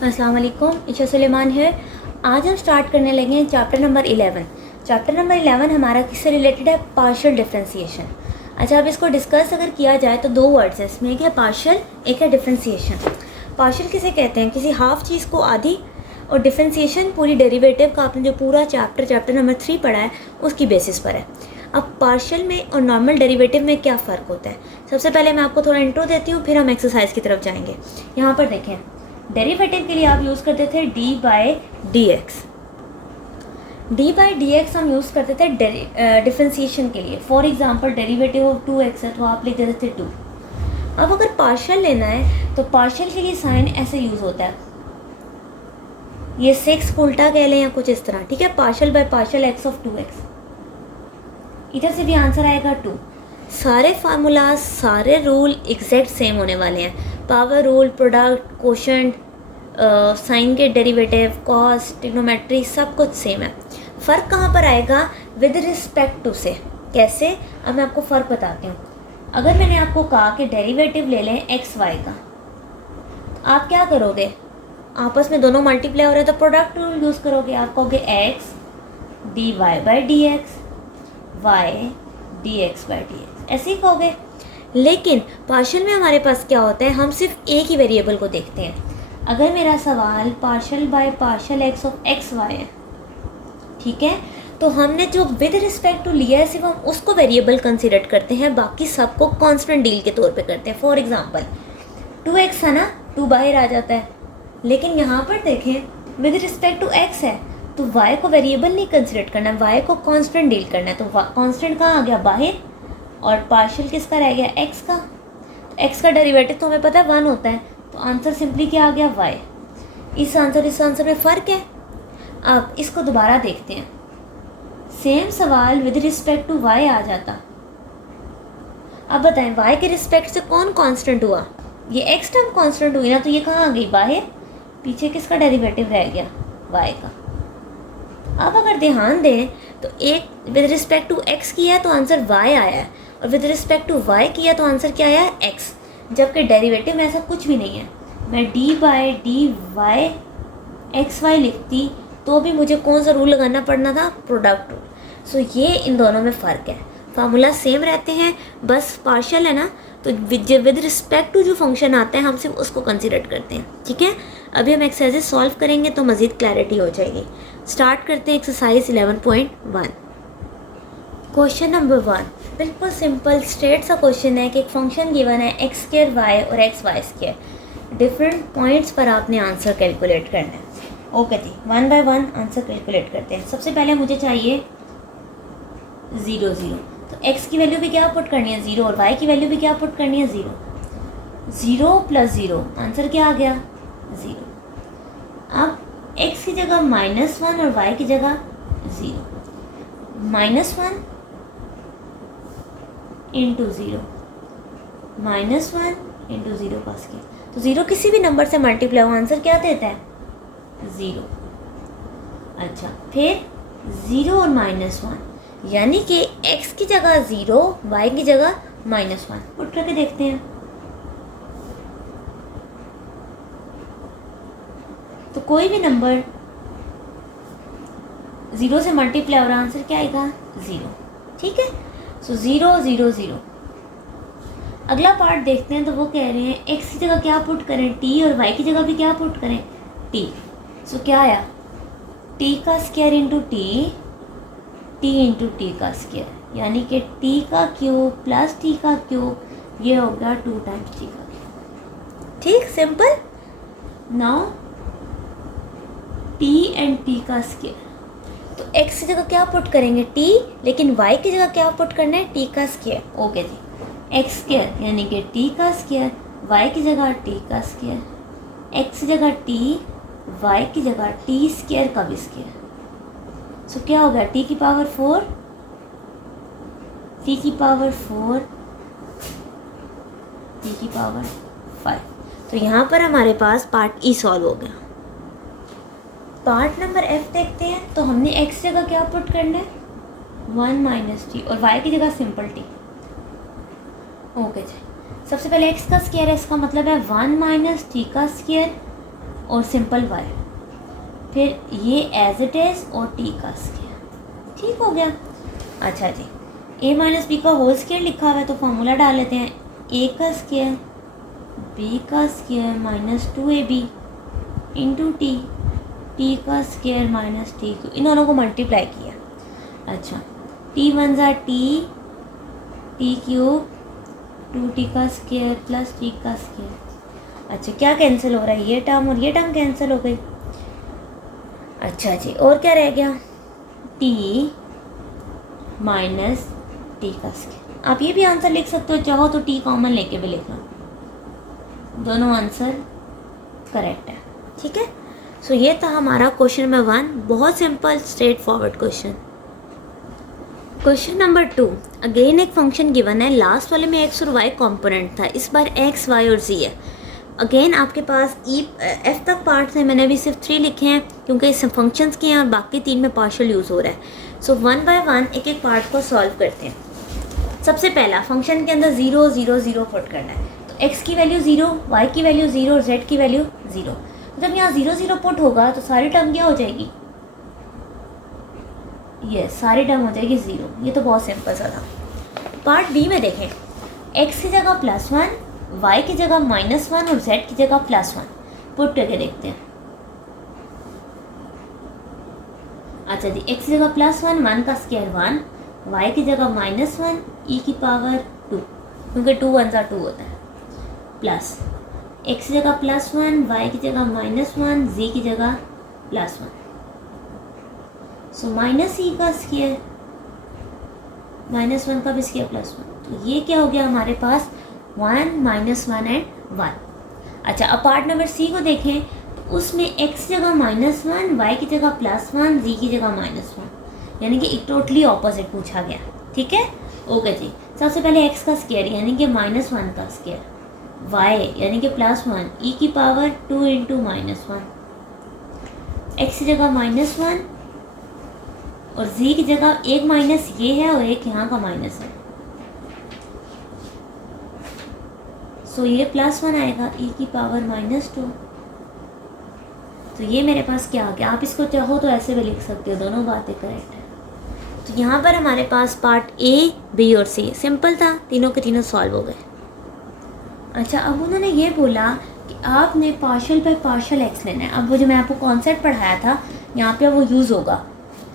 अस्सलाम वालेकुम, ईशा सुलेमान है। आज हम स्टार्ट करने लगे हैं चैप्टर नंबर 11। चैप्टर नंबर 11 हमारा किससे रिलेटेड है? Partial differentiation. अच्छा, अब इसको डिस्कस अगर किया जाए तो दो वर्ड्स है इसमें, एक है पार्शियल, एक है डिफरेंशिएशन। पार्शियल किसे कहते हैं? किसी हाफ चीज़ को आधी, और डिफरेंशिएशन पूरी डेरिवेटिव का आपने जो पूरा चैप्टर नंबर 3 पढ़ा है उसकी बेसिस पर है। अब पार्शियल में और नॉर्मल डेरिवेटिव में क्या फ़र्क होता है? सबसे पहले मैं आपको थोड़ा इंट्रो देती हूँ, फिर हम एक्सरसाइज की तरफ जाएंगे। यहाँ पर देखें, डेरिवेटिव के लिए आप यूज़ करते थे D by d x. D by d x हम यूज़ करते थे डिफरेंशिएशन के लिए। For example derivative of 2x है तो आप लिख देते थे 2। अब अगर पार्शियल लेना है तो पार्शियल के लिए साइन ऐसे यूज़ होता है, ये 6 को उल्टा कह लें या कुछ इस तरह, ठीक है। Partial by partial x of 2x, इधर से भी आंसर आएगा 2। सारे फार्मूला, सारे रूल एग्जैक्ट सेम होने वाले हैं। Power rule, product, quotient, sine के डेरिवेटिव, कॉस, ट्रिग्नोमेट्री, सब कुछ सेम है। फ़र्क कहाँ पर आएगा? विद रिस्पेक्ट टू से। कैसे? अब मैं आपको फ़र्क बताती हूँ। अगर मैंने आपको कहा कि डेरिवेटिव ले लें एक्स वाई का, तो आप क्या करोगे? आपस में दोनों मल्टीप्लाई हो रहे हैं तो प्रोडक्ट रूल यूज़ करोगे। आप कहोगे x d y by d x, y d x by d x, ऐसे ही कहोगे। लेकिन पार्शियल में हमारे पास क्या होता है? हम सिर्फ एक ही वेरिएबल को देखते हैं। अगर मेरा सवाल partial by partial x of x y है, ठीक है, तो हमने जो विद रिस्पेक्ट टू लिया है सिर्फ हम उसको वेरिएबल कंसिडर करते हैं, बाकी सबको कांस्टेंट डील के तौर पे करते हैं। फॉर एग्जांपल 2x है ना, 2 बाहर आ जाता है, लेकिन यहाँ पर देखें विद रिस्पेक्ट टू x है तो y को वेरिएबल नहीं कंसिडर करना, y को कांस्टेंट डील करना है। तो कांस्टेंट कहाँ आ गया? बाहर। और पार्शियल किसका रह गया? x का। तो x का डेरिवेटिव तो हमें पता है 1 होता है, तो आंसर सिंपली क्या आ गया? y। इस आंसर में फ़र्क है। अब इसको दोबारा देखते हैं। सेम सवाल विद रिस्पेक्ट टू y आ जाता। अब बताएं y के रिस्पेक्ट से कौन कांस्टेंट हुआ? ये x टर्म कांस्टेंट हुई ना, तो ये कहाँ आ गई? बाहर। पीछे किसका डेरिवेटिव रह गया? y का। अब अगर ध्यान दें तो एक विद रिस्पेक्ट टू x किया तो आंसर y आया है, और विद रिस्पेक्ट टू y किया तो आंसर क्या आया है? x। जबकि डेरिवेटिव में ऐसा कुछ भी नहीं है। मैं d by d y x y लिखती तो भी मुझे कौन सा रूल लगाना पड़ना था? Product rule. सो ये इन दोनों में फ़र्क है। फार्मूला सेम रहते हैं, बस पार्शियल है ना, तो विद रिस्पेक्ट टू जो फंक्शन आता है हम सिर्फ उसको कंसिडर करते हैं, ठीक है। अभी हम एक्सरसाइज सॉल्व करेंगे तो मज़ीद क्लैरिटी हो जाएगी। स्टार्ट करते हैं एक्सरसाइज 11.1। क्वेश्चन नंबर 1 बिल्कुल सिंपल स्ट्रेट सा क्वेश्चन है कि एक फंक्शन गिवन है एक्स स्क्वायर वाई और x y square. Different points पर आपने आंसर कैलकुलेट करना है। ओके जी, 1 बाय 1 आंसर कैलकुलेट करते हैं। सबसे पहले मुझे चाहिए 0 0, तो x की वैल्यू भी क्या पुट करनी है? 0, और y की वैल्यू भी क्या पुट करनी है? 0। 0 प्लस 0 आंसर क्या आ गया? 0। अब x की जगह -1 और y की जगह 0। -1 इंटू 0, -1 इंटू 0 का स्क्वायर, तो 0 किसी भी नंबर से मल्टीप्लाई हो आंसर क्या देता है? 0। अच्छा, फिर 0 और -1, यानी कि x की जगह 0, y की जगह -1 पुट करके देखते हैं। तो कोई भी नंबर 0 से मल्टीप्लाई हो रहा आंसर क्या आएगा? 0, ठीक है। सो 0 0 0। अगला पार्ट देखते हैं, तो वो कह रहे हैं x की जगह क्या पुट करें? t, और y की जगह भी क्या पुट करें? t। सो क्या आया? t का square into t into T का स्क्वायर, यानी कि t का क्यूब प्लस t का क्यूब, ये हो गया 2 टाइम्स t का क्यूब। ठीक, simple. Now t and t का स्क्वायर, तो x की जगह क्या पुट करेंगे? t, लेकिन y की जगह क्या पुट करना है? t का स्क्वायर। ओके जी, x स्क्वायर यानी कि t का स्क्वायर, y की जगह t का स्क्वायर, x की जगह t, y की जगह t स्क्वायर का भी स्क्वायर। सो क्या हो गया? t की पावर 4, t की पावर 4, t की पावर 5। तो यहाँ पर हमारे पास पार्ट ई सॉल्व हो गया। पार्ट नंबर एफ देखते हैं, तो हमने x जगह क्या पुट करना है? 1 माइनस टी, और y की जगह सिंपल t। ओके जी, सबसे पहले x का स्क्वायर है, इसका मतलब है 1 माइनस टी का स्क्वायर, और सिंपल y, फिर ये एज इट इज़ और t का स्क्वायर। ठीक हो गया। अच्छा जी, a माइनस बी का होल स्क्वायर लिखा हुआ है तो फार्मूला डाल लेते हैं, a का स्क्वायर b का square minus 2ab into T, T का स्क्वायर माइनस टी, इन दोनों को मल्टीप्लाई किया। अच्छा, टी वन ज़ा टी, टी क्यूब 2t का स्क्वायर प्लस टी का स्क्वायर। अच्छा, क्या कैंसिल हो रहा है, ये टर्म और ये टर्म कैंसिल हो गई। अच्छा जी, और क्या रह गया, t माइनस टी का स्क्वायर। आप ये भी आंसर लिख सकते हो, चाहो तो t कॉमन लेके भी लिख लो, दोनों आंसर करेक्ट है। ठीक है, सो ये था हमारा क्वेश्चन नंबर 1, बहुत simple straight forward question. Question number 2, again एक फंक्शन गिवन है, लास्ट वाले में x और y कंपोनेंट था, इस बार x, y और z है। अगेन आपके पास f तक पार्ट्स हैं, मैंने अभी सिर्फ 3 लिखे हैं क्योंकि इस फंक्शंस के हैं और बाकी 3 में पार्शियल यूज़ हो रहा है। सो 1 बाय 1 एक एक पार्ट को सॉल्व करते हैं। सबसे पहला फंक्शन के अंदर 0 0 0 पुट करना है, तो x की वैल्यू 0, y की वैल्यू 0 और z की वैल्यू 0। जब यहाँ 0 0 पुट होगा तो सारी टर्म क्या हो जाएगी, ये सारी टर्म हो जाएगी 0। ये तो बहुत सिंपल सा था। पार्ट बी में देखें, x की जगह +1, y की जगह -1 और z की जगह +1 पुट करके देखते हैं। अच्छा जी, x की जगह +1, 1 का स्क्वायर 1, y की जगह -1 e की पावर 2, क्योंकि 2 1 ज़ा 2 होता है, प्लस x की जगह +1, y की जगह -1, z की जगह +1, सो माइनस ई का स्क्वायर, -1 का भी स्क्वायर +1, तो ये क्या हो गया हमारे पास 1 -1 एंड 1। अच्छा, अब पार्ट नंबर सी को देखें, तो उसमें x की जगह -1, y की जगह +1, z की जगह -1, यानी कि टोटली ऑपोजिट पूछा गया। ठीक है, ओके जी। सबसे पहले x का स्क्वायर यानी कि -1 का स्क्वायर, y यानी कि +1 e की पावर 2 इंटू -1, x की जगह -1 और z की जगह एक माइनस ये है और एक यहाँ का माइनस है, सो ये +1 आएगा e की पावर -2। तो ये मेरे पास क्या आ गया, आप इसको चाहो तो ऐसे भी लिख सकते हो, दोनों बातें करेक्ट है। तो यहाँ पर हमारे पास पार्ट ए, बी और सी सिंपल था, तीनों के तीनों सॉल्व हो गए। अच्छा, अब उन्होंने ये बोला कि आपने पार्शियल बाय पार्शियल एक्स लेना है। अब वो जो मैं आपको कॉन्सेप्ट पढ़ाया था यहाँ पे वो यूज़ होगा,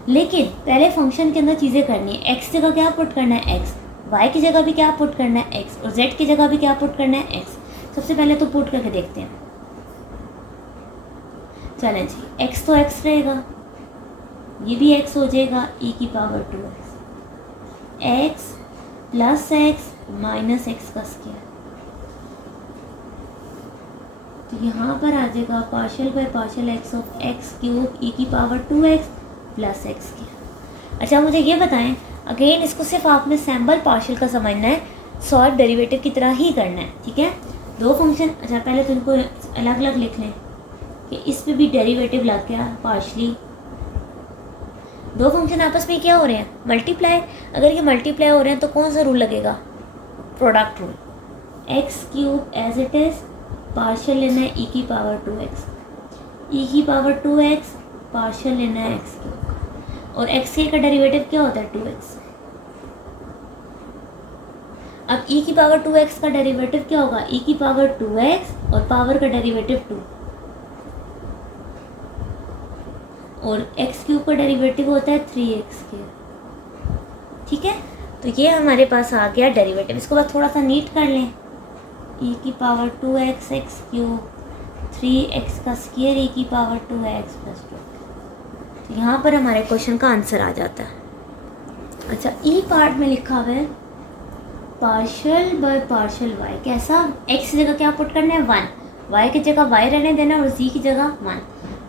लेकिन पहले फंक्शन के अंदर चीज़ें करनी है। एक्स जगह क्या पुट करना है x, y की जगह भी क्या पुट करना है x और z की जगह भी क्या पुट करना है x। सबसे पहले तो पुट करके देखते हैं। चलें जी, x तो x रहेगा, ये भी x हो जाएगा e की power 2x, x plus x minus x का स्क्वायर, तो यहाँ पर आ जाएगा partial by partial x of x cube e की पावर 2x प्लस x की। अच्छा, मुझे ये बताएं, अगेन इसको सिर्फ आपने सैम्पल पार्शियल का समझना है, सॉल्व डेरिवेटिव की तरह ही करना है। ठीक है, दो फंक्शन, अच्छा पहले तो इनको अलग अलग लिख लें कि इस पे भी डेरिवेटिव लग गया पार्शली। दो फंक्शन आपस में क्या हो रहे हैं, मल्टीप्लाई। अगर ये मल्टीप्लाई हो रहे हैं तो कौन सा रूल लगेगा, product rule. X cube as it is, partial लेना है ई की पावर 2x, ई की पावर 2x पार्शियल लेना है एक्स क्यूब, और एक्स के का डेरिवेटिव क्या होता है 2x। अब e की पावर 2x का डेरिवेटिव क्या होगा, e की पावर 2x और पावर का डेरिवेटिव 2, और x क्यूब का डेरिवेटिव होता है 3x क्यूब। ठीक है, तो ये हमारे पास आ गया डेरिवेटिव। इसको बस थोड़ा सा नीट कर लें, e की power 2x x cube 3x का स्क्वायर e की पावर 2x प्लस 2। तो यहाँ पर हमारे क्वेश्चन का आंसर आ जाता है। अच्छा, ई पार्ट में लिखा हुआ है पार्शियल बाय पार्शियल y, कैसा, x की जगह क्या पुट करना है 1, y की जगह y रहने देना और z की जगह 1।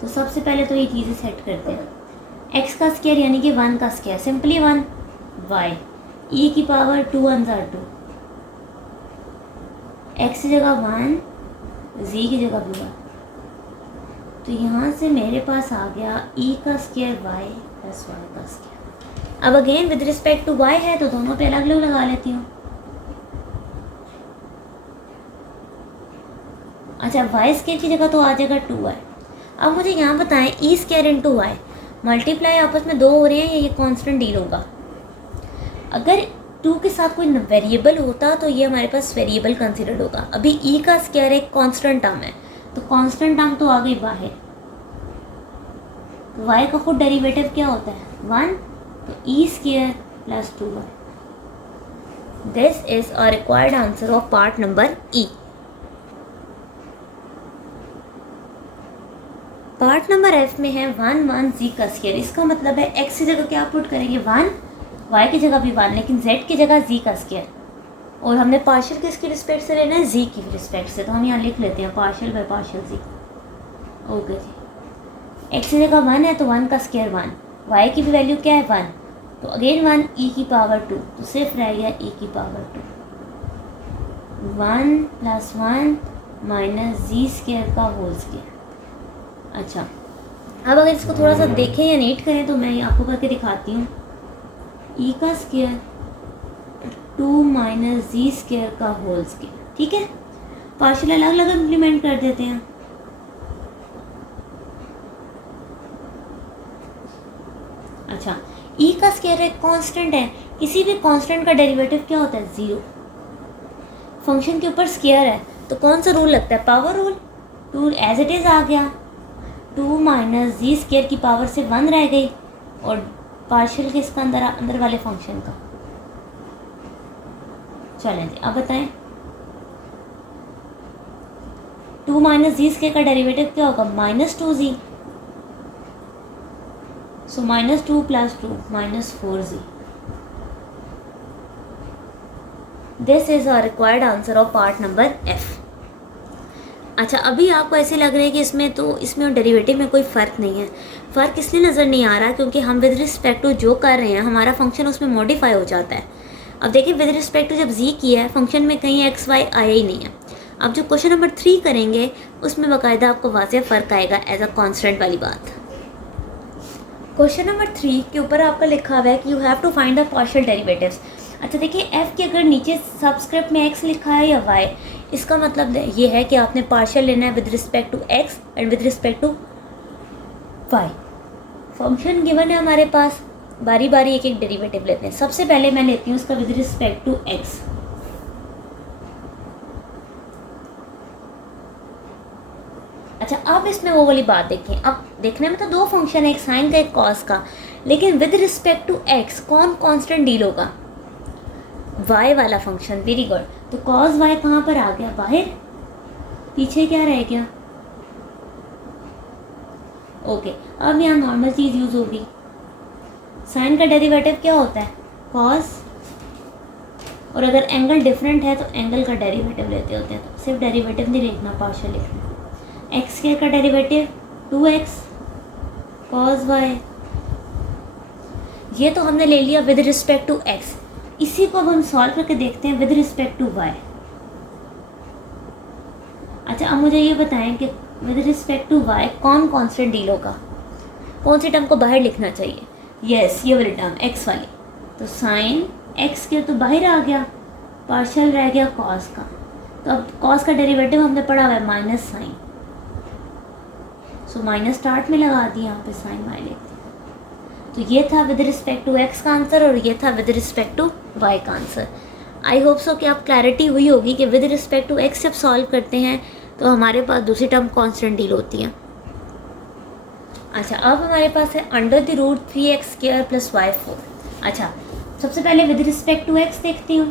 तो सबसे पहले तो ये चीज़ें सेट करते हैं। x का स्क्वायर यानी कि 1 का स्क्वायर सिंपली 1, y e की पावर 2 1 ज़ा 2, x की जगह 1, z की जगह भी 1। तो यहाँ से मेरे पास आ गया e का स्क्वायर y प्लस y का स्क्वायर। अब again with respect to y है तो दोनों पे अलग अलग लगा लेती हूँ। अच्छा, y स्क्वायर की जगह तो आ जाएगा 2y, अब मुझे यहाँ बताएं E square into Y, multiply आपस में दो हो रहे हैं या ये कांस्टेंट डील होगा? अगर 2 के साथ कोई वेरिएबल होता तो ये हमारे पास वेरिएबल कंसिडर्ड होगा। अभी ई का स्क्वायर एक कांस्टेंट टर्म है, तो कांस्टेंट टर्म तो आ गई बाहर। तो वाई का खुद डेरिवेटिव क्या होता है? 1, तो E square plus 2y। This is a required answer of part number E. Part number F में है 1 1 z का स्क्वायर। इसका मतलब है x की जगह क्या पुट करेंगे? 1, y की जगह भी 1, लेकिन z की जगह z का स्क्वायर। और हमने पार्शियल किसकी रिस्पेक्ट से लेना है? z की रिस्पेक्ट से। तो हम यहाँ लिख लेते हैं partial by partial z। Okay जी, x की जगह 1 है तो 1 का स्क्वायर 1, y की भी वैल्यू क्या है? 1, तो अगेन 1 e की पावर 2, तो सिर्फ रह गया e की पावर 2। 1 + 1 माइनस जी स्क्वायर का होल स्क्वायर। अच्छा, अब अगर इसको थोड़ा सा देखें या नीट करें तो मैं आपको करके दिखाती हूँ। ई का स्क्वायर 2 माइनस जी स्क्वायर का होल स्क्वायर, ठीक है। पार्शियल अलग अलग इम्प्लीमेंट कर देते हैं। अच्छा, ई का स्क्वायर एक कांस्टेंट है, किसी भी कांस्टेंट का डेरिवेटिव क्या होता है? 0। फंक्शन के ऊपर स्क्वायर है तो कौन सा रूल लगता है? Power rule. 2 as it is आ गया, 2 माइनस जी स्क्वायर की पावर से 1 रह गई, और पार्शियल किसका? अंदर वाले फंक्शन का। चलें जी, अब बताएं 2 माइनस जी स्क्वायर का डेरिवेटिव क्या होगा? -2z। So -2 + 2 -4z। This is a required answer of part number F. अच्छा, अभी आपको ऐसे लग रहा है कि इसमें और डेरिवेटिव में कोई फ़र्क नहीं है। फ़र्क इसलिए नज़र नहीं आ रहा क्योंकि हम विद रिस्पेक्ट टू जो कर रहे हैं हमारा फंक्शन उसमें मॉडिफाई हो जाता है। अब देखिए, विद रिस्पेक्ट टू जब जी किया है फंक्शन में कहीं एक्स वाई आया ही नहीं है। अब जो क्वेश्चन नंबर 3 करेंगे उसमें बाकायदा आपको वाज़ेह फ़र्क आएगा एज अ कॉन्स्टेंट वाली बात। क्वेश्चन नंबर 3 के ऊपर आपका लिखा हुआ है कि you have to find the partial derivatives. अच्छा देखिए, एफ के अगर नीचे सबस्क्रिप्ट में एक्स लिखा है या वाई, इसका मतलब ये है कि आपने पार्शियल लेना है with respect to x and with respect to y. Function given है हमारे पास, बारी बारी एक एक डेरिवेटिव लेते हैं। सबसे पहले मैं लेती हूँ उसका विद रिस्पेक्ट टू एक्स। अच्छा, अब इसमें वो वाली बात देखें। अब देखने में तो दो फंक्शन है, एक साइन का एक कॉस का, लेकिन विद रिस्पेक्ट टू एक्स कौन कांस्टेंट डील होगा? वाई वाला फंक्शन। Very good. तो कॉस वाई कहाँ पर आ गया? बाहर। पीछे क्या रह गया? ओके, अब यहाँ नॉर्मल चीज़ यूज़ होगी। साइन का डेरिवेटिव क्या होता है? कॉस। और अगर एंगल डिफरेंट है तो एंगल का डेरिवेटिव लेते होते हैं। तो सिर्फ डेरिवेटिव नहीं लिखना, पार्शियल लिखना। एक्स स्क्वायर का डेरिवेटिव 2x कॉस वाई। ये तो हमने ले लिया विद रिस्पेक्ट टू एक्स। इसी को अब हम सॉल्व करके देखते हैं विद रिस्पेक्ट टू वाई। अच्छा, अब मुझे ये बताएं कि विद रिस्पेक्ट टू वाई कौन कांस्टेंट डील होगा? कौन सी टर्म को बाहर लिखना चाहिए? यस, ये वाली टर्म एक्स वाली। तो साइन एक्स के तो बाहर आ गया, पार्शियल रह गया कॉस का। तो अब कॉस का डेरिवेटिव हमने पढ़ा हुआ है minus sine, so minus start में लगा दिया, यहाँ पे साइन वाई लेते हैं। तो ये था विद रिस्पेक्ट टू एक्स का आंसर और ये था विद रिस्पेक्ट टू वाई का आंसर। आई होप सो कि आप क्लैरिटी हुई होगी कि विद रिस्पेक्ट टू एक्स जब सॉल्व करते हैं तो हमारे पास दूसरी टर्म कांस्टेंट डील होती है। अच्छा, अब हमारे पास है under the root 3x square plus y 4। अच्छा, सबसे पहले विद रिस्पेक्ट टू एक्स देखती हूँ।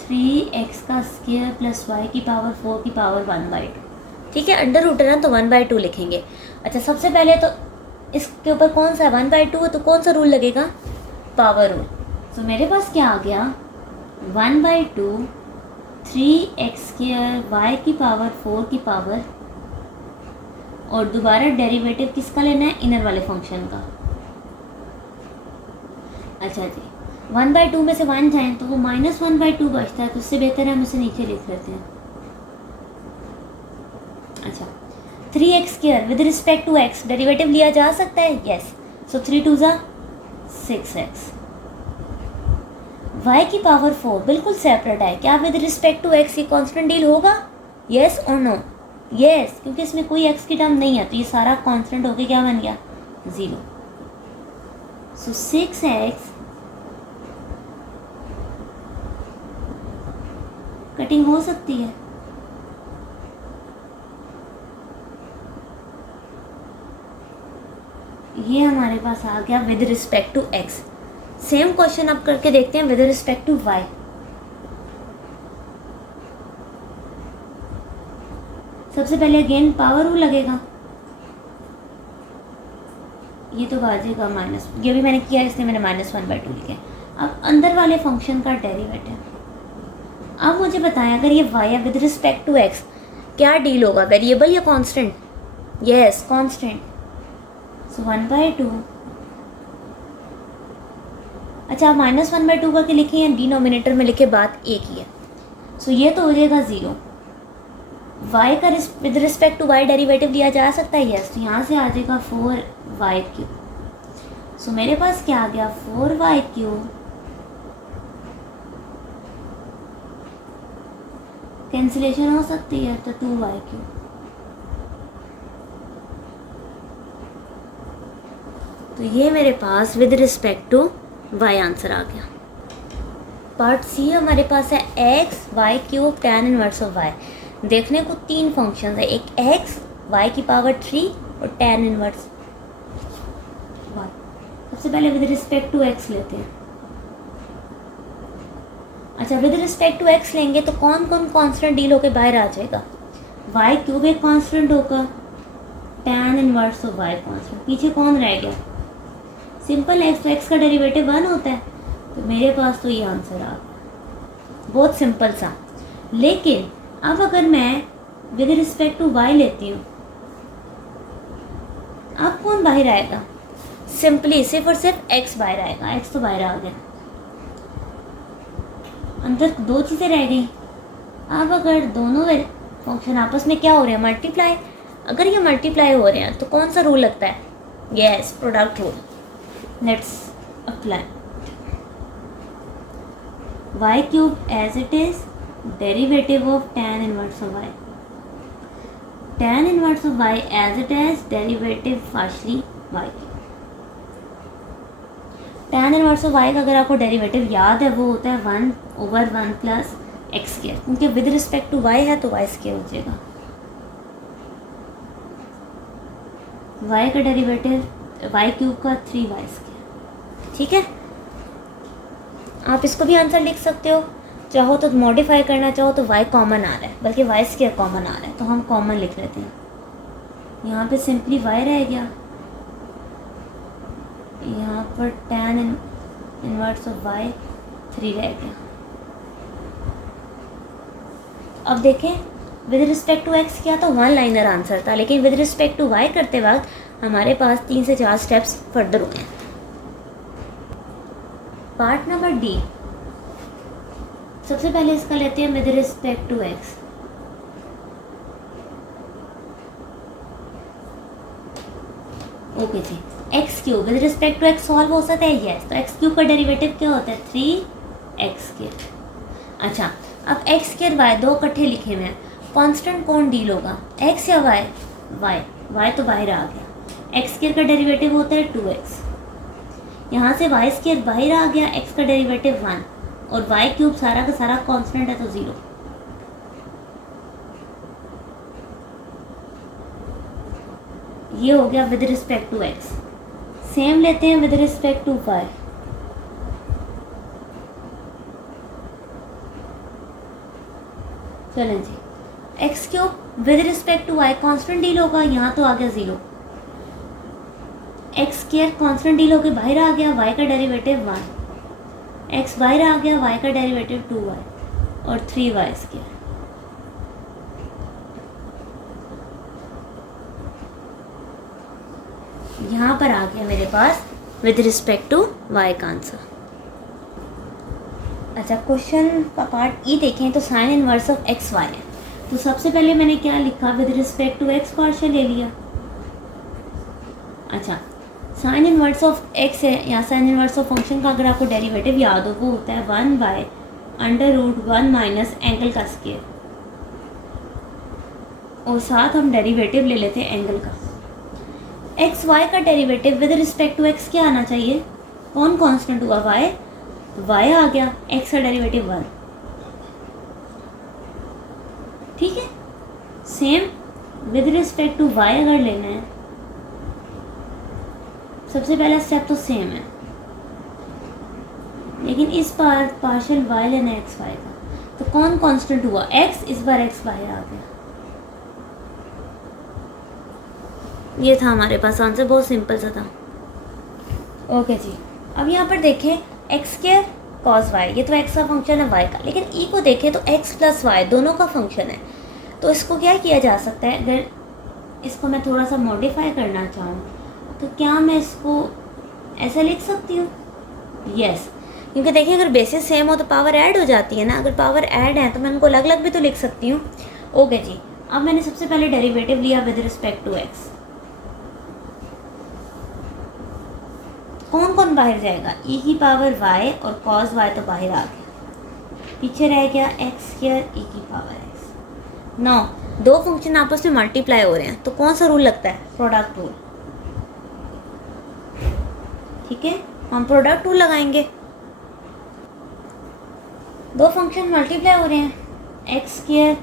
3x का स्क्वायर प्लस वाई की पावर 4 की पावर 1/2। ठीक है, अंडर रूट है ना तो 1/2 लिखेंगे। अच्छा, सबसे पहले तो इसके ऊपर कौन सा 1/2 है तो कौन सा रूल लगेगा? Power rule. तो मेरे पास क्या आ गया? 1/2 3x स्क्वायर वाई की पावर 4 की पावर, और दोबारा डेरिवेटिव किसका लेना है? इनर वाले फंक्शन का। अच्छा जी, 1/2 में से 1 जाएँ तो वो -1/2 बचता है, तो उससे बेहतर है हम इसे नीचे लिख लेते हैं। अच्छा, 3x square with respect to x derivative लिया जा सकता है? यस। सो 3 2 ज़ा 6x। y की पावर 4 बिल्कुल सेपरेट है, क्या विद रिस्पेक्ट टू x ये कांस्टेंट डील होगा? यस और नो? यस, क्योंकि इसमें कोई एक्स की टर्म नहीं है तो ये सारा कांस्टेंट होके क्या बन गया, 0। सो 6x कटिंग हो सकती है। ये हमारे पास आ गया with respect to x। Same question अब करके देखते हैं विद रिस्पेक्ट टू y। सबसे पहले अगेन पावर रूल लगेगा, ये तो बाजेगा माइनस, ये भी मैंने किया इसलिए मैंने -1/2 लिखा है। अब अंदर वाले फंक्शन का डेरिवेटिव, अब मुझे बताएं अगर ये y है विद रिस्पेक्ट टू x क्या डील होगा, वेरिएबल या कांस्टेंट? Yes, constant. सो 1/2। अच्छा, -1/2 करके लिखे या डिनोमिनेटर में लिखे, बात एक ही है। सो ये तो हो जाएगा 0। y का with respect to y derivative लिया जा सकता है, यस। तो यहाँ से आ जाएगा 4y³। सो मेरे पास क्या आ गया, 4y³। कैंसिलेशन हो सकती है तो 2y³। तो ये मेरे पास with respect to y answer आ गया। पार्ट सी हमारे पास है x(y³) tan inverse of y। देखने को 3 फंक्शंस है, एक x y³ और tan इनवर्स y। सबसे पहले विद रिस्पेक्ट टू x लेते हैं। अच्छा, विद रिस्पेक्ट टू x लेंगे तो कौन कौन कांस्टेंट डील होके बाहर आ जाएगा, y³ एक कांस्टेंट होगा, tan inverse of y constant, पीछे कौन रह गया, सिंपल x। तो x का डेरिवेटिव 1 होता है, तो मेरे पास तो ये आंसर आ गया, बहुत सिंपल सा। लेकिन अब अगर मैं विद रिस्पेक्ट टू y लेती हूँ, अब कौन बाहर आएगा, सिंपली सिर्फ और सिर्फ x बाहर आएगा, x तो बाहर आ गया, अंदर 2 चीज़ें रह गई। अब अगर दोनों फंक्शन आपस में क्या हो रहे हैं, मल्टीप्लाई, अगर ये मल्टीप्लाई हो रहे हैं तो कौन सा रूल लगता है, yes, product rule. Let's apply y³ as it is derivative of tan inverse of y, tan inverse of y as it is derivative partially y। tan inverse of y का अगर आपको डेरिवेटिव याद है वो होता है 1/1 प्लस x², क्योंकि with respect to y है तो y² हो जाएगा। y का डेरिवेटिव y³ का 3y², ठीक है। आप इसको भी आंसर लिख सकते हो, चाहो तो मॉडिफाई करना चाहो तो y कॉमन आ रहा है, बल्कि y² कॉमन आ रहा है, तो हम कॉमन लिख लेते हैं। यहाँ पे सिंपली y रह गया, यहाँ पर tan इनवर्स ऑफ y 3 रह गया। अब देखें विद रिस्पेक्ट टू x क्या, तो 1 लाइनर आंसर था, लेकिन विद रिस्पेक्ट टू y करते वक्त हमारे पास 3 से 4 स्टेप्स फर्दर हुए हैं। पार्ट नंबर डी, सबसे पहले इसका लेते हैं with respect to x। Okay जी, x³ with respect to x solve हो सकता है, यस। तो x³ का डेरिवेटिव क्या होता है, 3x²। अच्छा, अब x² y दो इकट्ठे लिखे हुए हैं, कांस्टेंट कौन डील होगा, x या y, y तो बाहर आ गया, x² का डेरिवेटिव होता है 2x, यहाँ से y² बाहर आ गया, x का डेरिवेटिव 1 और y³ सारा का सारा कांस्टेंट है तो 0। ये हो गया with respect to x। Same लेते हैं विद रिस्पेक्ट टू y। चलें जी, x³ with respect to y constant deal होगा, यहाँ तो आ गया 0, x² कांस्टेंट डील होकर बाहर आ गया, y का डेरिवेटिव 1, x बाहर आ गया, y का डेरिवेटिव 2y और 3y²। यहाँ पर आ गया मेरे पास विद रिस्पेक्ट टू y का आंसर। अच्छा, क्वेश्चन का पार्ट ई देखें तो sine inverse of x y है, तो सबसे पहले मैंने क्या लिखा, with respect to x partial ले लिया। अच्छा, साइन इनवर्स ऑफ एक्स है, या साइन इनवर्स ऑफ फंक्शन का अगर आपको डेरिवेटिव याद हो वो होता है 1/√1 माइनस एंगल का स्क्वायर। और साथ हम डेरिवेटिव ले लेते हैं एंगल का। एक्स वाई का derivative with respect to x क्या आना चाहिए? कौन कांस्टेंट हुआ? वाई। वाई आ गया, एक्स का डेरिवेटिव 1। ठीक है, same with respect to y अगर लेना है, सबसे पहला स्टेप तो सेम है, लेकिन इस बार पार्शियल वाई लेना है एक्स वाई का, तो कौन कांस्टेंट हुआ? एक्स। इस बार एक्स बाहर आ गया। ये था हमारे पास आंसर, बहुत सिंपल सा था। ओके जी, अब यहाँ पर देखें एक्स स्क्वायर कॉस वाई, ये तो एक्स का फंक्शन है वाई का, लेकिन ई को देखें तो एक्स प्लस वाई दोनों का फंक्शन है। तो इसको क्या किया जा सकता है? अगर इसको मैं थोड़ा सा मॉडिफाई करना चाहूँ तो क्या मैं इसको ऐसा लिख सकती हूँ? यस, क्योंकि देखिए अगर बेसिस सेम हो तो पावर ऐड हो जाती है ना। अगर पावर ऐड है तो मैं उनको अलग अलग भी तो लिख सकती हूँ। ओके जी, अब मैंने सबसे पहले डेरिवेटिव लिया विद रिस्पेक्ट टू एक्स। कौन कौन बाहर जाएगा? ई की पावर वाई और कॉस वाई तो बाहर आ गया, पीछे रह गया एक्स स्क्वायर ई की पावर एक्स। नौ दो फंक्शन आपस में मल्टीप्लाई हो रहे हैं तो कौन सा रूल लगता है? Product rule. ठीक है, हम प्रोडक्ट रूल लगाएंगे। दो फंक्शन मल्टीप्लाई हो रहे हैं, एक्स स्क्वायर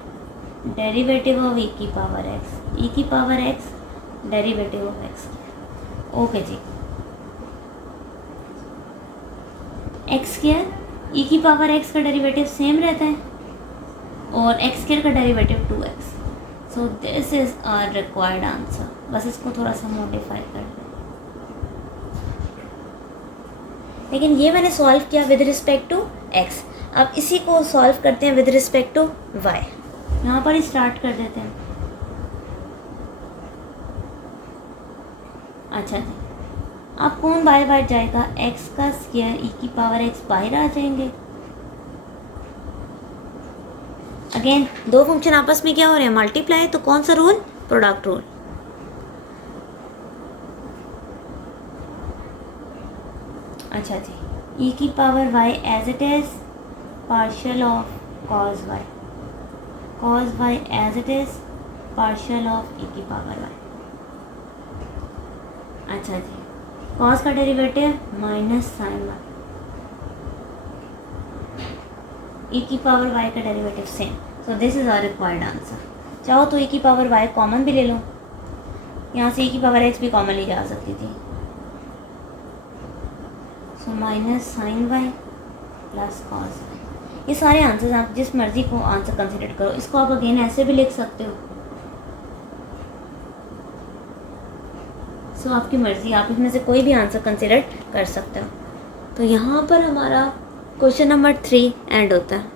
डेरिवेटिव ऑफ ई की पावर एक्स, ई की power X derivative of X square. Okay ji, X square E की पावर एक्स का डेरिवेटिव सेम रहता है और एक्स स्क्वायर का derivative 2x। So this is our required answer. बस इसको थोड़ा सा मॉडिफाई कर दें। लेकिन ये मैंने सॉल्व किया विद रिस्पेक्ट टू एक्स। अब इसी को सॉल्व करते हैं विद रिस्पेक्ट टू वाई। यहाँ पर ही स्टार्ट कर देते हैं। अच्छा जी, अब कौन बाहर बाहर जाएगा? एक्स का स्क्वायर ई की पावर एक्स बाहर आ जाएंगे। अगेन दो फंक्शन आपस में क्या हो रहे हैं? मल्टीप्लाई। तो कौन सा रूल? Product rule. अच्छा जी, ई की power y as it is partial of cos y, cos y as it is partial of ई की पावर वाई। अच्छा जी, कॉस का derivative minus sine y, e की पावर वाई का derivative same. So this is our required answer. चाहो तो ई की power Y common भी ले लो, यहाँ से ई की पावर एक्स भी कॉमन ली जा सकती थी। So minus sine y plus cos y. ये सारे आंसर्स आप जिस मर्जी को आंसर कंसिडर करो। इसको आप अगेन ऐसे भी लिख सकते हो। सो आपकी मर्जी, आप इसमें से कोई भी आंसर कंसिडर कर सकते हो। तो यहाँ पर हमारा क्वेश्चन नंबर 3 एंड होता है।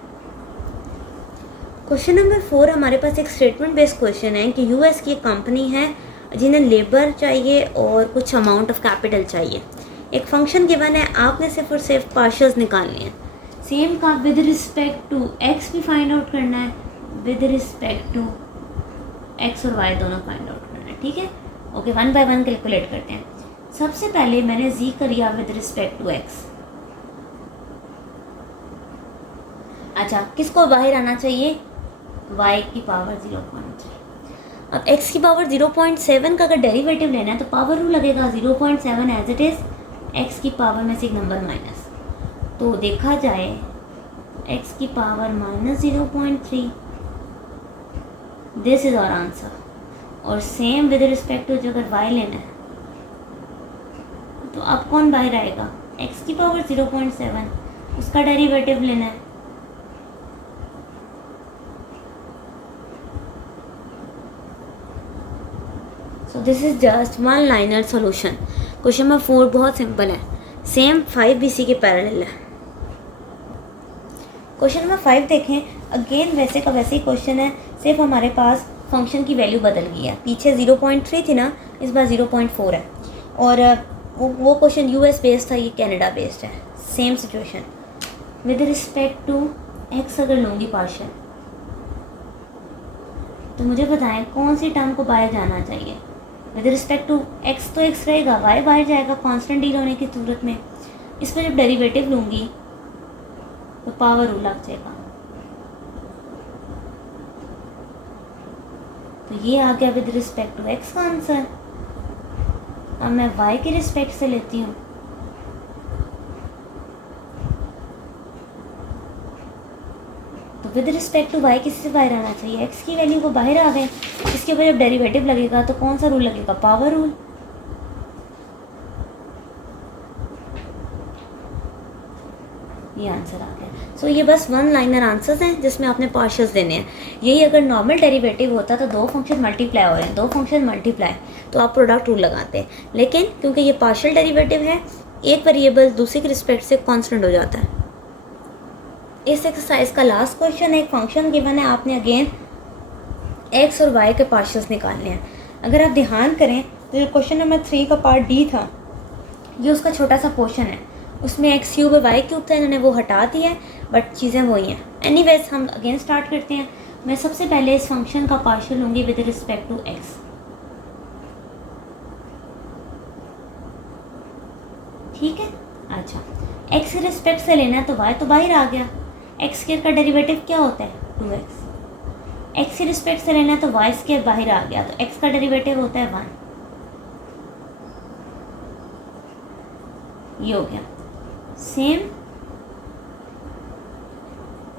क्वेश्चन नंबर 4 हमारे पास एक स्टेटमेंट बेस्ड क्वेश्चन है कि यूएस की एक कंपनी है जिन्हें लेबर चाहिए और कुछ अमाउंट ऑफ कैपिटल चाहिए। एक फंक्शन गिवन है, आपने सिर्फ और सिर्फ पार्शियल्स निकालने हैं। सेम का विद रिस्पेक्ट टू एक्स भी फाइंड आउट करना है, विद रिस्पेक्ट टू एक्स और वाई दोनों फाइंड आउट करना है। ठीक है, ओके, 1 बाय 1 कैलकुलेट करते हैं। सबसे पहले मैंने जी करिया विद रिस्पेक्ट टू एक्स। अच्छा, किसको बाहर आना चाहिए? y की पावर 0.3। अब x की पावर 0.7 का अगर डेरिवेटिव लेना है तो पावर रूल लगेगा 0.7 एज इट इज x की पावर में से एक नंबर माइनस। तो देखा जाए x की power minus 0.3, this is our answer. और सेम विद रिस्पेक्ट टू जो अगर y लेना है तो अब कौन बाहर आएगा? x की पावर 0.7, उसका डेरिवेटिव लेना है। सो this is just one liner solution. Question number 4 बहुत सिंपल है, सेम 5 भी इसी के पैरेलल है। क्वेश्चन नंबर 5 देखें, अगेन वैसे का वैसे ही क्वेश्चन है, सिर्फ हमारे पास फंक्शन की वैल्यू बदल गई है। पीछे 0.3 थी ना, इस बार 0.4 है। और वो क्वेश्चन यूएस बेस्ड था, ये कनाडा बेस्ड है। Same situation with respect to x अगर लूँगी पार्शियल, तो मुझे बताएं कौन सी टर्म को बाहर जाना चाहिए? विद रिस्पेक्ट टू एक्स तो एक्स रहेगा, वाई बाहर जाएगा कांस्टेंट डील होने की सूरत में। इस पर जब डेरिवेटिव लूँगी तो पावर रूल लग जाएगा। तो ये आ गया विद रिस्पेक्ट टू एक्स का आंसर। अब मैं वाई की रिस्पेक्ट से लेती हूँ, तो विद रिस्पेक्ट टू वाई किससे बाहर आना चाहिए, एक्स की वैल्यू को बाहर आ गए। इसके ऊपर जब डेरिवेटिव लगेगा तो कौन सा रूल लगेगा, पावर रूल। ये आंसर आ गया। सो ये बस वन लाइनर आंसर्स हैं जिसमें आपने पार्शियल्स देने हैं। यही अगर नॉर्मल डेरिवेटिव होता तो दो फंक्शन मल्टीप्लाई हो रहे हैं, दो फंक्शन मल्टीप्लाई, तो आप प्रोडक्ट रूल लगाते हैं। लेकिन क्योंकि ये पार्शियल डेरिवेटिव है, एक वेरिएबल दूसरे के रिस्पेक्ट से कांस्टेंट हो जाता है। इस एक्सरसाइज का लास्ट क्वेश्चन, एक फंक्शन गिवन है, आपने अगेन एक्स और वाई के पार्शियल्स निकालने हैं। अगर आप ध्यान करें तो जो क्वेश्चन नंबर 3 का पार्ट डी था, ये उसका छोटा सा पोर्शन है, उसमें एक्स क्यूब और वाई क्यूब था, इन्होंने वो हटा दिया है, बट चीज़ें वही हैं। एनीवेज हम अगेन स्टार्ट करते हैं। मैं सबसे पहले इस फंक्शन का पार्शियल लूँगी विद रिस्पेक्ट टू एक्स। ठीक है, अच्छा एक्स के रिस्पेक्ट से लेना है तो वाई तो बाहर आ गया। एक्स स्क्वायर का डेरिवेटिव क्या होता है, 2x। एक्स के रिस्पेक्ट से लेना है तो वाई स्क्वायर बाहर आ गया, तो एक्स का डेरिवेटिव होता है 1। ये हो गया। सेम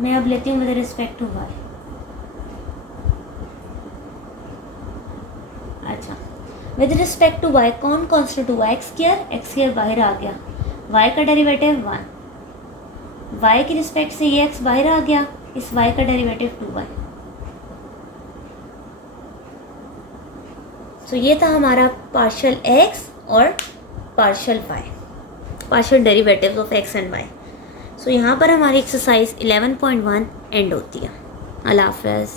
मैं अब लेती हूँ विद रिस्पेक्ट टू वाई। अच्छा, विद रिस्पेक्ट टू वाई कौन कांस्टेंट हुआ, एक्स स्क्वायर बाहर आ गया, वाई का डेरिवेटिव 1। वाई की रिस्पेक्ट से ये एक्स बाहर आ गया, इस वाई का डेरिवेटिव 2y। सो ये था हमारा पार्शियल एक्स और partial y, partial derivatives of x and y. So यहाँ पर हमारी एक्सरसाइज 11.1 एंड होती है। अल्लाह हाफ़िज़।